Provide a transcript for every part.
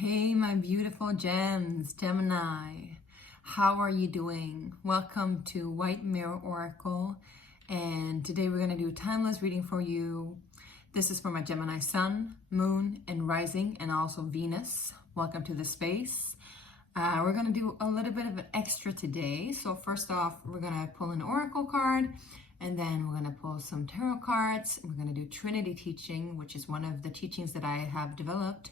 Hey, my beautiful gems, Gemini. How are you doing? Welcome to White Mirror Oracle. And today we're going to do a timeless reading for you. This is for my Gemini Sun, Moon, and Rising, and also Venus. Welcome to the space. We're going to do a little bit of an extra today. So first off, we're going to pull an Oracle card. And then we're going to pull some tarot cards. We're going to do Trinity teaching, which is one of the teachings that I have developed.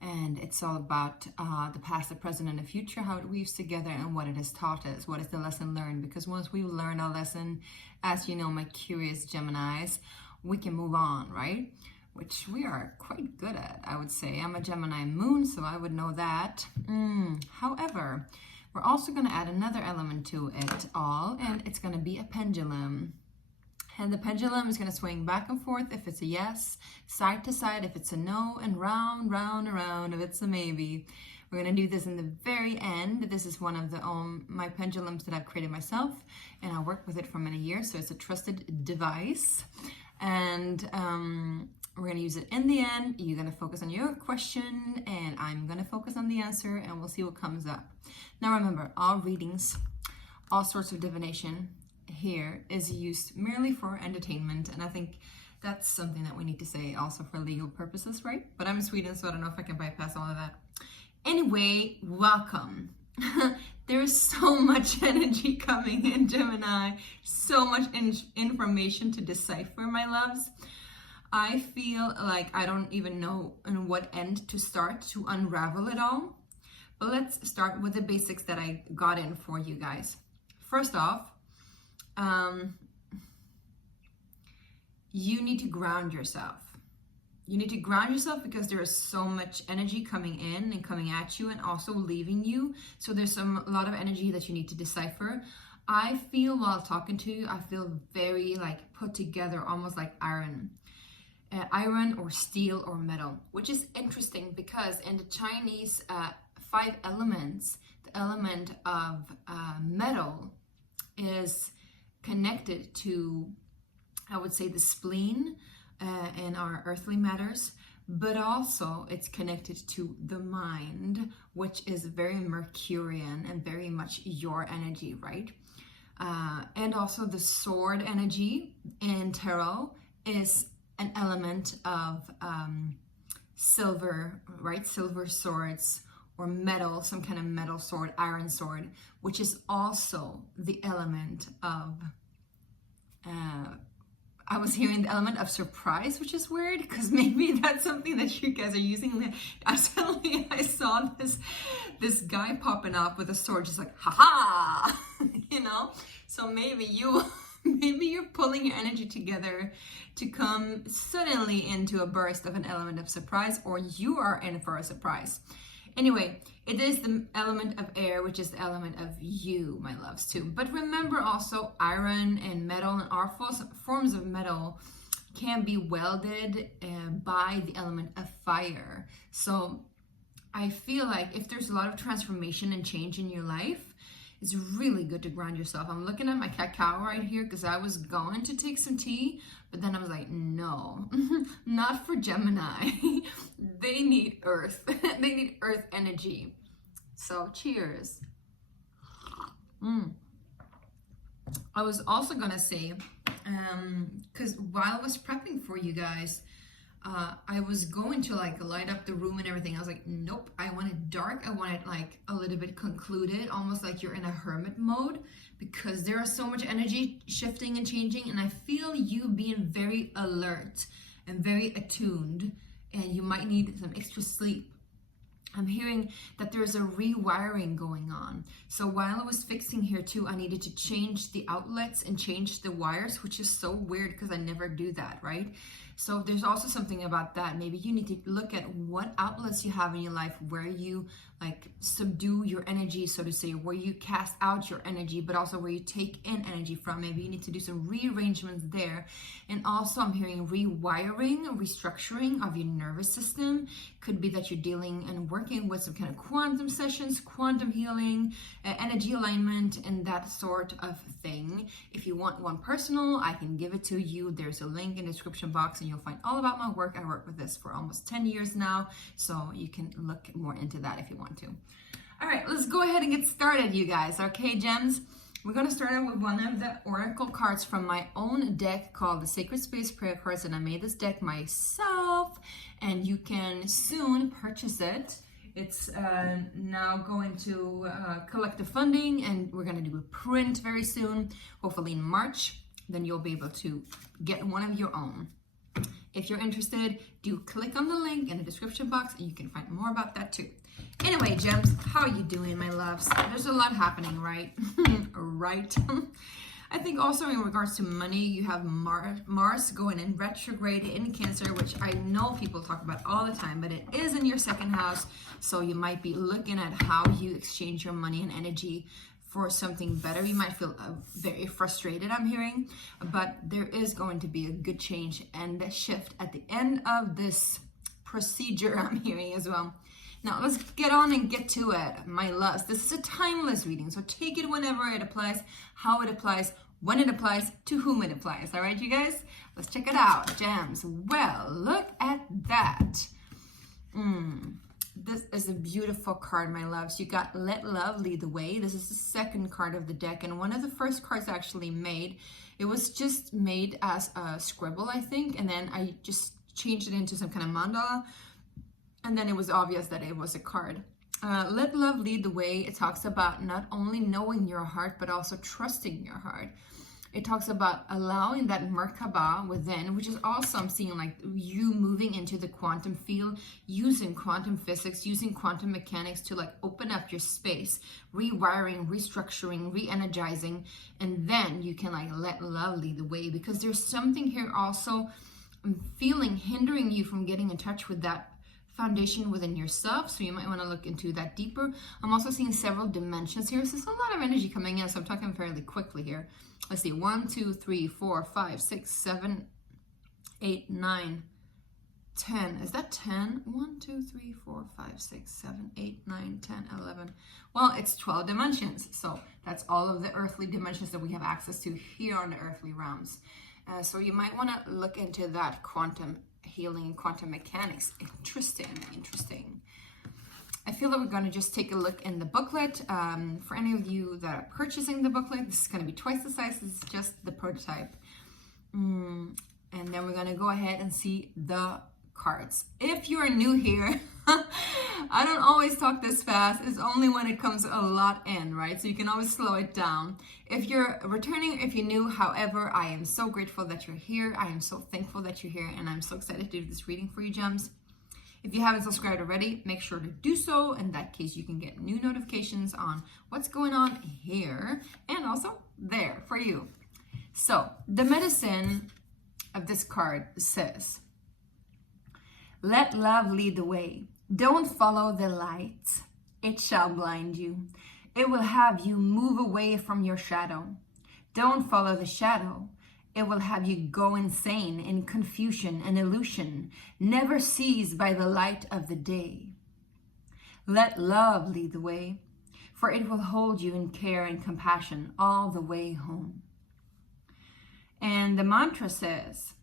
And it's all about the past, the present, and the future, how it weaves together and what it has taught us. What is the lesson learned? Because once we learn our lesson, as you know, my curious Geminis, we can move on, right? Which we are quite good at, I would say. I'm a Gemini moon, so I would know that. However, we're also going to add another element to it all, and it's going to be a pendulum. And the pendulum is going to swing back and forth if it's a yes, side to side if it's a no, and round, round, around if it's a maybe. We're going to do this in the very end. This is one of the my pendulums that I've created myself, and I worked with it for many years, so it's a trusted device. And we're going to use it in the end. You're going to focus on your question, and I'm going to focus on the answer, and we'll see what comes up. Now remember, all readings, all sorts of divination, here is used merely for entertainment, and I think that's something that we need to say also for legal purposes, right? But I'm in Sweden, so I don't know if I can bypass all of that. Anyway, welcome. There is so much energy coming in, Gemini, so much information to decipher, my loves. I feel like I don't even know in what end to start to unravel it all, but let's start with the basics that I got in for you guys. First off, you need to ground yourself. You need to ground yourself because there is so much energy coming in and coming at you and also leaving you. So there's a lot of energy that you need to decipher. I feel while talking to you, I feel very like put together, almost like iron or steel or metal, which is interesting because in the Chinese 5 elements, the element of metal is connected to, I would say, the spleen and our earthly matters, but also it's connected to the mind, which is very Mercurian and very much your energy, right? And also the sword energy in tarot is an element of silver, right? Silver swords, or metal, some kind of metal sword, iron sword, which is also the element of, I was hearing the element of surprise, which is weird, because maybe that's something that you guys are using. I saw this guy popping up with a sword, just like, haha, you know? So maybe you're pulling your energy together to come suddenly into a burst of an element of surprise, or you are in for a surprise. Anyway, it is the element of air, which is the element of you, my loves, too. But remember also, iron and metal and our forms of metal can be welded by the element of fire. So I feel like if there's a lot of transformation and change in your life, it's really good to ground yourself. I'm looking at my cacao right here because I was going to take some tea, but then I was like, no, not for Gemini. They need earth. They need earth energy. So cheers. I was also going to say, because while I was prepping for you guys, I was going to like light up the room and everything. I was like, nope, I want it dark. I want it like a little bit concluded, almost like you're in a hermit mode, because there is so much energy shifting and changing. And I feel you being very alert and very attuned, and you might need some extra sleep. I'm hearing that there's a rewiring going on. So while I was fixing here too, I needed to change the outlets and change the wires, which is so weird because I never do that, right? So there's also something about that. Maybe you need to look at what outlets you have in your life where you like subdue your energy, so to say, where you cast out your energy, but also where you take in energy from. Maybe you need to do some rearrangements there. And also I'm hearing rewiring, restructuring of your nervous system. Could be that you're dealing and working with some kind of quantum sessions, quantum healing, energy alignment, and that sort of thing. If you want one personal, I can give it to you. There's a link in the description box, and and you'll find all about my work. I work with this for almost 10 years now, so you can look more into that if you want to. All right, let's go ahead and get started, you guys. Okay, gems? We're going to start out with one of the oracle cards from my own deck called the Sacred Space Prayer Cards, and I made this deck myself, and you can soon purchase it. It's now going to collective funding, and we're going to do a print very soon, hopefully in March. Then you'll be able to get one of your own. If you're interested, do click on the link in the description box, and you can find more about that too. Anyway, gems, how are you doing, my loves? There's a lot happening, right? Right. I think also in regards to money, you have Mars going in retrograde in Cancer, which I know people talk about all the time, but it is in your second house. So you might be looking at how you exchange your money and energy for something better. You might feel very frustrated, I'm hearing, but there is going to be a good change and a shift at the end of this procedure, I'm hearing as well. Now, let's get on and get to it, my loves. This is a timeless reading, so take it whenever it applies, how it applies, when it applies, to whom it applies. All right, you guys? Let's check it out, gems. Well, look at that. This is a beautiful card, my loves. You got Let Love Lead the Way. This is the second card of the deck, and one of the first cards actually made. It was just made as a scribble, I think, and then I just changed it into some kind of mandala. And then it was obvious that it was a card. Let Love Lead the Way. It talks about not only knowing your heart, but also trusting your heart. It talks about allowing that Merkaba within, which is also, I'm seeing like you moving into the quantum field, using quantum physics, using quantum mechanics to like open up your space, rewiring, restructuring, re-energizing, and then you can like let love lead the way, because there's something here also I'm feeling hindering you from getting in touch with that foundation within yourself, so you might want to look into that deeper. I'm also seeing several dimensions here, so there's a lot of energy coming in, so I'm talking fairly quickly here. Let's see, 1, 2, 3, 4, 5, 6, 7, 8, 9, 10. Is that 10? 1, 2, 3, 4, 5, 6, 7, 8, 9, 10, 11. Well, it's 12 dimensions, so that's all of the earthly dimensions that we have access to here on the earthly realms. So you might want to look into that quantum healing and quantum mechanics. Interesting. I feel that we're going to just take a look in the booklet. For any of you that are purchasing the booklet, this is going to be twice the size. This is just the prototype. And then we're going to go ahead and see the cards. If you're new here, I don't always talk this fast. It's only when it comes a lot in, right? So you can always slow it down. If you're returning, if you're new, however, I am so grateful that you're here. I am so thankful that you're here, and I'm so excited to do this reading for you, gems. If you haven't subscribed already, make sure to do so. In that case, you can get new notifications on what's going on here and also there for you. So the medicine of this card says, let love lead the way. Don't follow the light. It shall blind you. It will have you move away from your shadow. Don't follow the shadow. It will have you go insane in confusion and illusion, never seized by the light of the day. Let love lead the way, for it will hold you in care and compassion all the way home. And the mantra says,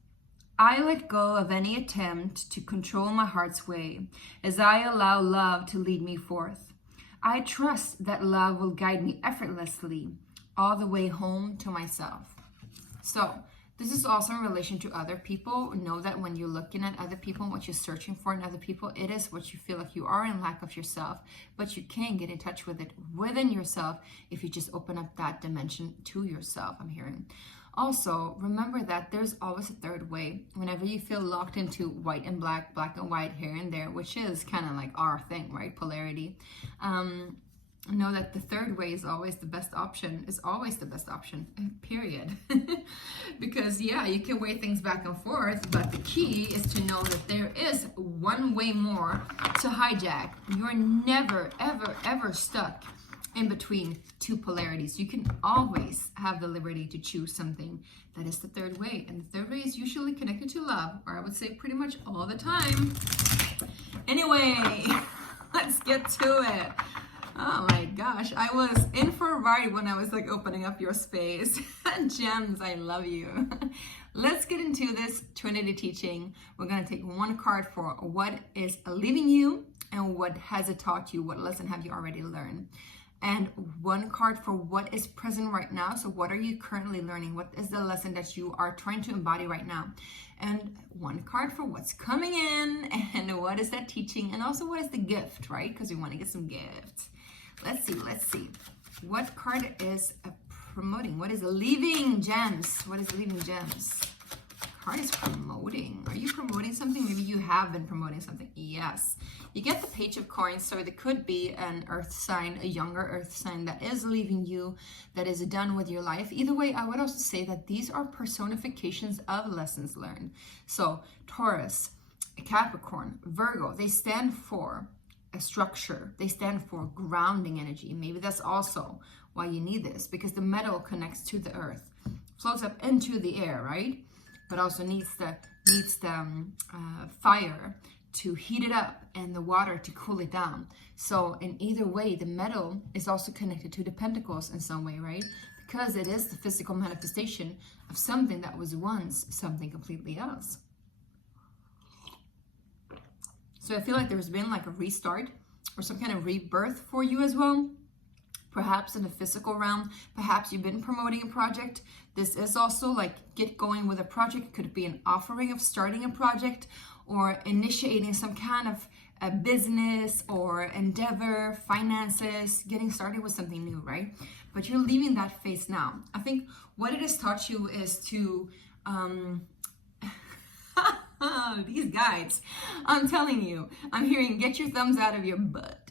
I let go of any attempt to control my heart's way as I allow love to lead me forth. I trust that love will guide me effortlessly all the way home to myself. So this is also in relation to other people. Know that when you're looking at other people and what you're searching for in other people, it is what you feel like you are in lack of yourself, but you can get in touch with it within yourself if you just open up that dimension to yourself, I'm hearing. Also, remember that there's always a third way. Whenever you feel locked into white and black, black and white here and there, which is kind of like our thing, right? Polarity. Know that the third way is always the best option, period. Because yeah, you can weigh things back and forth, but the key is to know that there is one way more to hijack. You're never, ever, ever stuck in between two polarities. You can always have the liberty to choose something that is the third way. And the third way is usually connected to love, or I would say pretty much all the time. Anyway, let's get to it. Oh my gosh, I was in for a ride when I was like opening up your space. Gems, I love you. Let's get into this Trinity teaching. We're going to take one card for what is leaving you and what has it taught you, what lesson have you already learned. And one card for what is present right now. So what are you currently learning? What is the lesson that you are trying to embody right now? And one card for what's coming in and what is that teaching? And also what is the gift, right? Because we want to get some gifts. Let's see. What card is promoting? What is leaving gems? What is leaving gems? Card is promoting. Are you promoting something? Maybe you have been promoting something. Yes. You get the Page of Coins, so there could be an earth sign, a younger earth sign that is leaving you, that is done with your life. Either way, I would also say that these are personifications of lessons learned. So Taurus, Capricorn, Virgo, they stand for a structure. They stand for grounding energy. Maybe that's also why you need this, because the metal connects to the earth, floats up into the air, right? But also needs the fire to heat it up and the water to cool it down. So in either way, the metal is also connected to the pentacles in some way, right? Because it is the physical manifestation of something that was once something completely else. So I feel like there's been like a restart or some kind of rebirth for you as well. Perhaps in the physical realm, perhaps you've been promoting a project. This is also like get going with a project. It could be an offering of starting a project or initiating some kind of a business or endeavor, finances, getting started with something new, right? But you're leaving that phase now. I think what it has taught you is to, these guides, I'm telling you, I'm hearing get your thumbs out of your butt.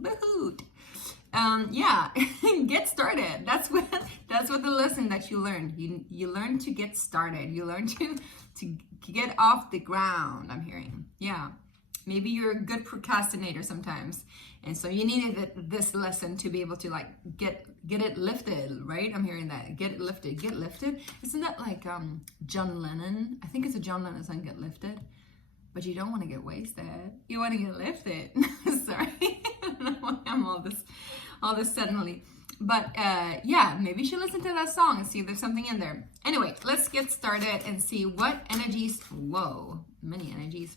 Bahoot. Yeah, get started. That's what the lesson that you learned. You learn to get started. You learn to get off the ground. I'm hearing. Yeah, maybe you're a good procrastinator sometimes, and so you needed this lesson to be able to like get it lifted, right? I'm hearing that. Get it lifted. Get lifted. Isn't that like John Lennon? I think it's a John Lennon song. Get lifted. But you don't want to get wasted. You want to get lifted. Sorry. I don't know why I'm all this suddenly. But yeah, maybe you should listen to that song and see if there's something in there. Anyway, let's get started and see what energies. Whoa, many energies.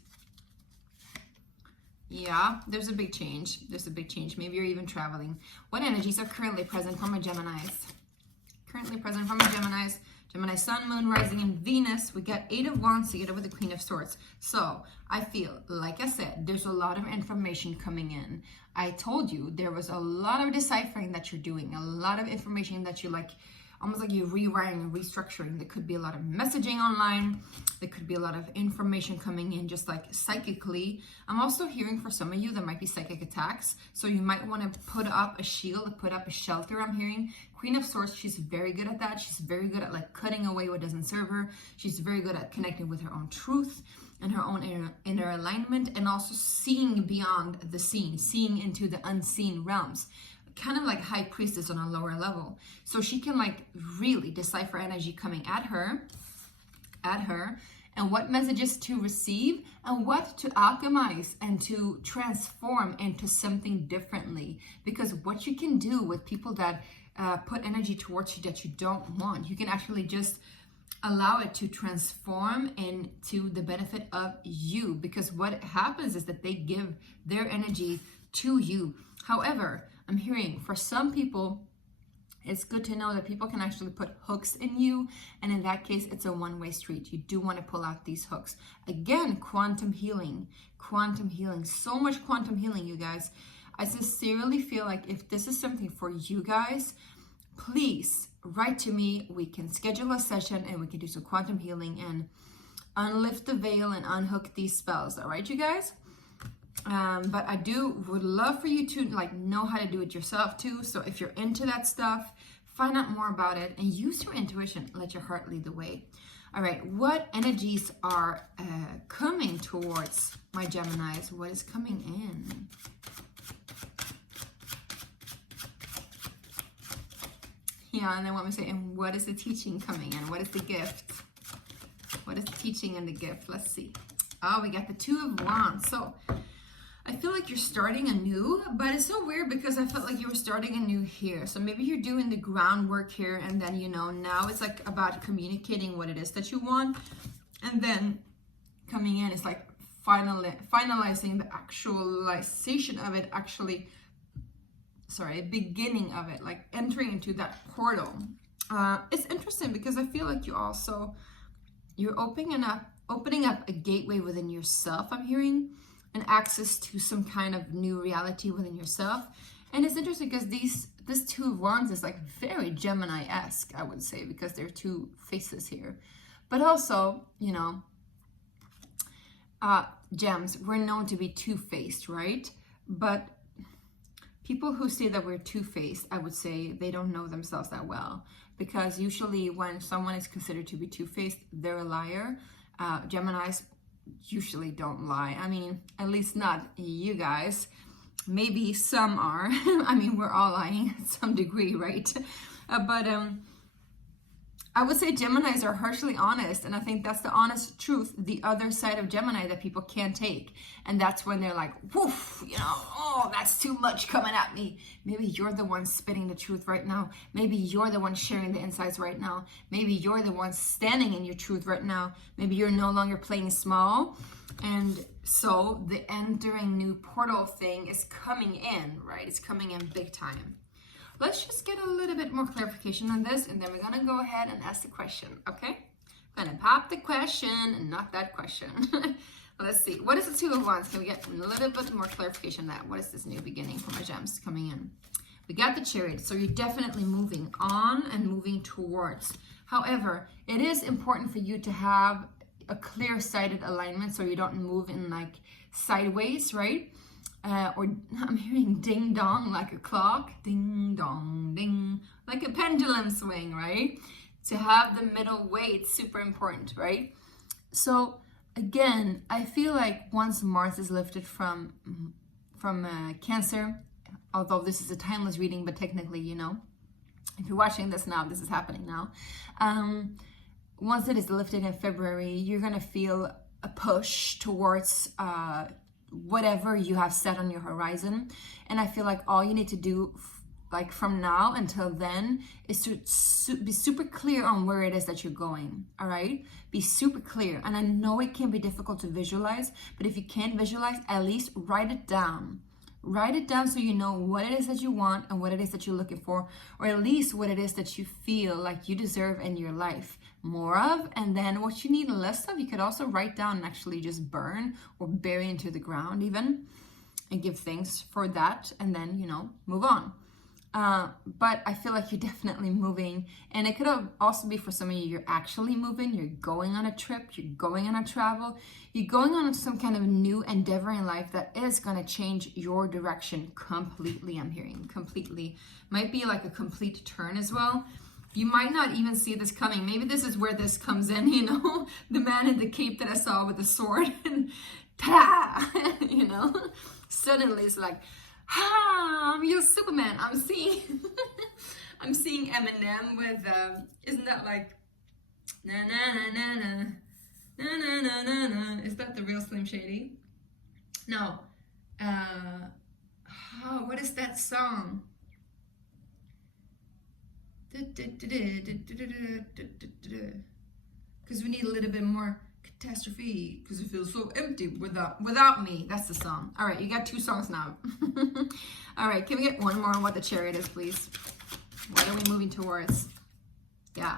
Yeah, there's a big change. There's a big change. Maybe you're even traveling. What energies are currently present for my Geminis? Currently present for my Geminis. Gemini Sun, Moon, Rising, and Venus. We got 8 of Wands together with the Queen of Swords. So I feel, like I said, there's a lot of information coming in. I told you there was a lot of deciphering that you're doing, a lot of information that you like, almost like you're rewriting and restructuring. There could be a lot of messaging online. There could be a lot of information coming in just like psychically. I'm also hearing for some of you there might be psychic attacks. So you might want to put up a shield, put up a shelter. I'm hearing Queen of Swords, she's very good at that. She's very good at like cutting away what doesn't serve her. She's very good at connecting with her own truth and her own inner alignment, and also seeing beyond the seen, seeing into the unseen realms. Kind of like High Priestess on a lower level. So she can like really decipher energy coming at her, and what messages to receive and what to alchemize and to transform into something differently. Because what you can do with people that put energy towards you that you don't want, you can actually just allow it to transform into the benefit of you. Because what happens is that they give their energy to you. However, I'm hearing for some people, it's good to know that people can actually put hooks in you. And in that case, it's a one-way street. You do want to pull out these hooks. Again, quantum healing, so much quantum healing, you guys. I sincerely feel like if this is something for you guys, please write to me. We can schedule a session and we can do some quantum healing and unlift the veil and unhook these spells. All right, you guys? But I would love for you to like know how to do it yourself too. So if you're into that stuff, find out more about it and use your intuition. Let your heart lead the way. All right, what energies are coming towards my Geminis? What is coming in? Yeah, and then what we say, and what is the teaching coming in? What is the gift? What is the teaching and the gift? Let's see. Oh, we got the 2 of Wands. So I feel like like you're starting anew, but it's so weird because I felt like you were starting anew here. So maybe you're doing the groundwork here, and then, you know, now it's like about communicating what it is that you want. And then coming in, it's like finalizing the actualization of it, beginning of it, like entering into that portal. It's interesting because I feel like you're opening up a gateway within yourself, I'm hearing, and access to some kind of new reality within yourself. And it's interesting because this Two of Wands is like very Gemini-esque, I would say, because there are two faces here. But also, you know, gems, we're known to be two-faced, right? But people who say that we're two-faced, I would say they don't know themselves that well, because usually when someone is considered to be two-faced, they're a liar. Geminis usually don't lie. I mean, at least not you guys. Maybe some are. I mean, we're all lying at some degree, right? But I would say Geminis are harshly honest, and I think that's the honest truth, the other side of Gemini that people can't take. And that's when they're like, woof, you know, oh, that's too much coming at me. Maybe you're the one spitting the truth right now. Maybe you're the one sharing the insights right now. Maybe you're the one standing in your truth right now. Maybe you're no longer playing small. And so the entering new portal thing is coming in, right? It's coming in big time. Let's just get a little bit more clarification on this, and then we're gonna go ahead and ask the question, okay? I'm gonna pop the question and not that question. Let's see, what is the Two of Wands? Can we get a little bit more clarification on that? What is this new beginning for my gems coming in? We got the Chariot, so you're definitely moving on and moving towards. However, it is important for you to have a clear-sighted alignment so you don't move in like sideways, right? Or I'm hearing ding dong like a clock, ding dong ding, like a pendulum swing, right? To have the middle way, it's super important, right? So again, I feel like once Mars is lifted from Cancer, although this is a timeless reading, but technically, you know, if you're watching this now, this is happening now. Once it is lifted in February, you're gonna feel a push towards whatever you have set on your horizon. And I feel like all you need to do like from now until then is to be super clear on where it is that you're going. All right, be super clear. And I know it can be difficult to visualize, but if you can't visualize, at least write it down. Write it down so you know what it is that you want and what it is that you're looking for, or at least what it is that you feel like you deserve in your life more of. And then what you need less of, you could also write down and actually just burn or bury into the ground even, and give thanks for that, and then, you know, move on. But I feel like you're definitely moving, and it could also be for some of you, you're actually moving, you're going on a trip, you're going on a travel, you're going on some kind of new endeavor in life that is going to change your direction completely. I'm hearing completely. Might be like a complete turn as well. You might not even see this coming. Maybe this is where this comes in, you know, the man in the cape that I saw with the sword, and ta-da, you know, suddenly it's like, I'm your Superman. I'm seeing I'm seeing Eminem with isn't that like na na na na na na na na na na? Is that the real Slim Shady? No. What is that song? Because we need a little bit more catastrophe, because it feels so empty without me. That's the song. All right, you got two songs now. All right, can we get one more on what the Chariot is, please? What are we moving towards? Yeah.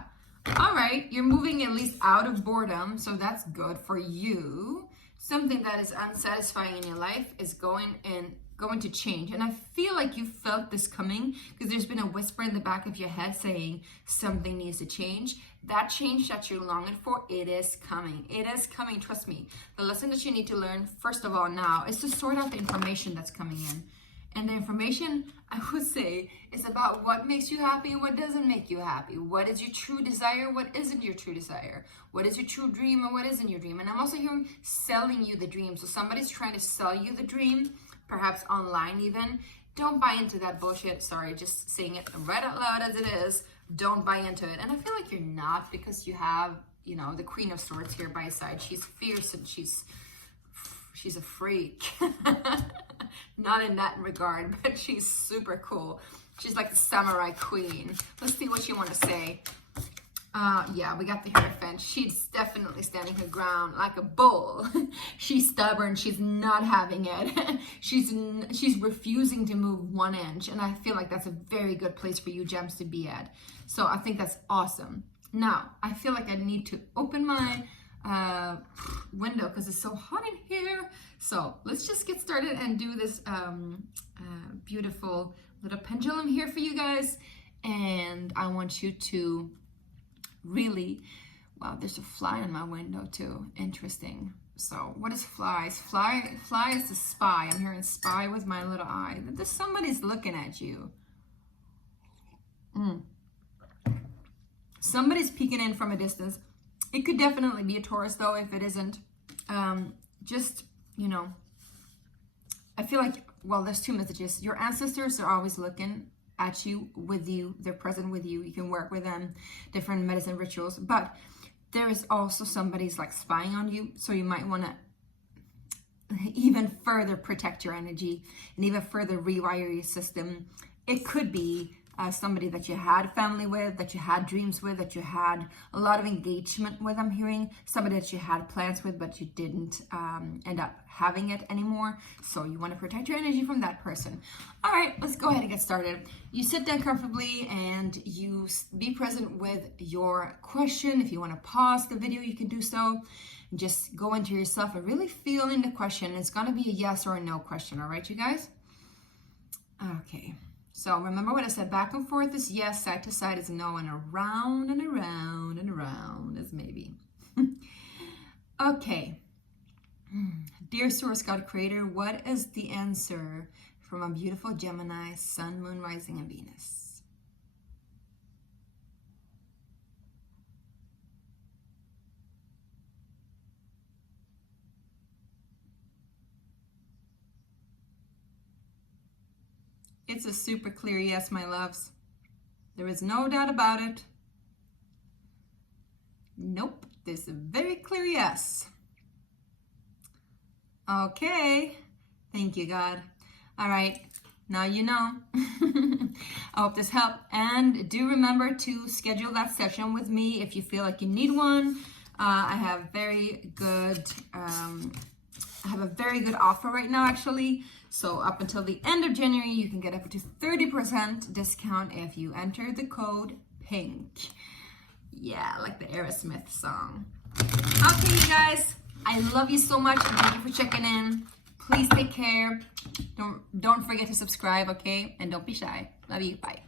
All right, you're moving at least out of boredom, so that's good for you. Something that is unsatisfying in your life is going to change. And I feel like you felt this coming, because there's been a whisper in the back of your head saying something needs to change. That change that you're longing for, it is coming. It is coming, trust me. The lesson that you need to learn, first of all now, is to sort out the information that's coming in. And the information, I would say, is about what makes you happy and what doesn't make you happy. What is your true desire? What isn't your true desire? What is your true dream and what isn't your dream? And I'm also hearing selling you the dream. So somebody's trying to sell you the dream, perhaps online even. Don't buy into that bullshit. Sorry, just saying it right out loud as it is. Don't buy into it. And I feel like you're not, because you have, you know, the Queen of Swords here by your side. She's fierce and she's a freak. Not in that regard, but she's super cool. She's like the samurai queen. Let's see what you want to say. Yeah, we got the Hierophant. She's definitely standing her ground like a bull. She's stubborn. She's not having it. She's refusing to move 1 inch. And I feel like that's a very good place for you gems to be at. So I think that's awesome. Now, I feel like I need to open my window because it's so hot in here. So let's just get started and do this beautiful little pendulum here for you guys. And I want you to really, wow, there's a fly in my window too. Interesting. So what is flies? Fly is the spy. I'm hearing spy with my little eye. There's somebody's looking at you. Somebody's peeking in from a distance. It could definitely be a Taurus though, if it isn't. Just, you know, I feel like, well, there's 2 messages. Your ancestors are always looking at you, with you. They're present with you. You can work with them, different medicine rituals. But there is also somebody's like spying on you. So you might want to even further protect your energy and even further rewire your system. It could be somebody that you had family with, that you had dreams with, that you had a lot of engagement with. I'm hearing somebody that you had plans with, but you didn't end up having it anymore. So you want to protect your energy from that person. All right, let's go ahead and get started. You sit down comfortably and you be present with your question. If you want to pause the video, you can do so. Just go into yourself and really feel in the question. It's going to be a yes or a no question. All right, you guys? Okay. So remember what I said, back and forth is yes, side to side is no, and around and around and around is maybe. Okay. Dear Source God Creator, what is the answer from a beautiful Gemini, Sun, Moon, Rising, and Venus? It's a super clear yes, my loves. There is no doubt about it. Nope, there's a very clear yes. Okay, thank you, God. All right, now you know. I hope this helped. And do remember to schedule that session with me if you feel like you need one. I have a very good offer right now, actually. So up until the end of January, you can get up to 30% discount if you enter the code PINK. Yeah, like the Aerosmith song. Okay, you guys, I love you so much. Thank you for checking in. Please take care. Don't forget to subscribe, okay? And don't be shy. Love you. Bye.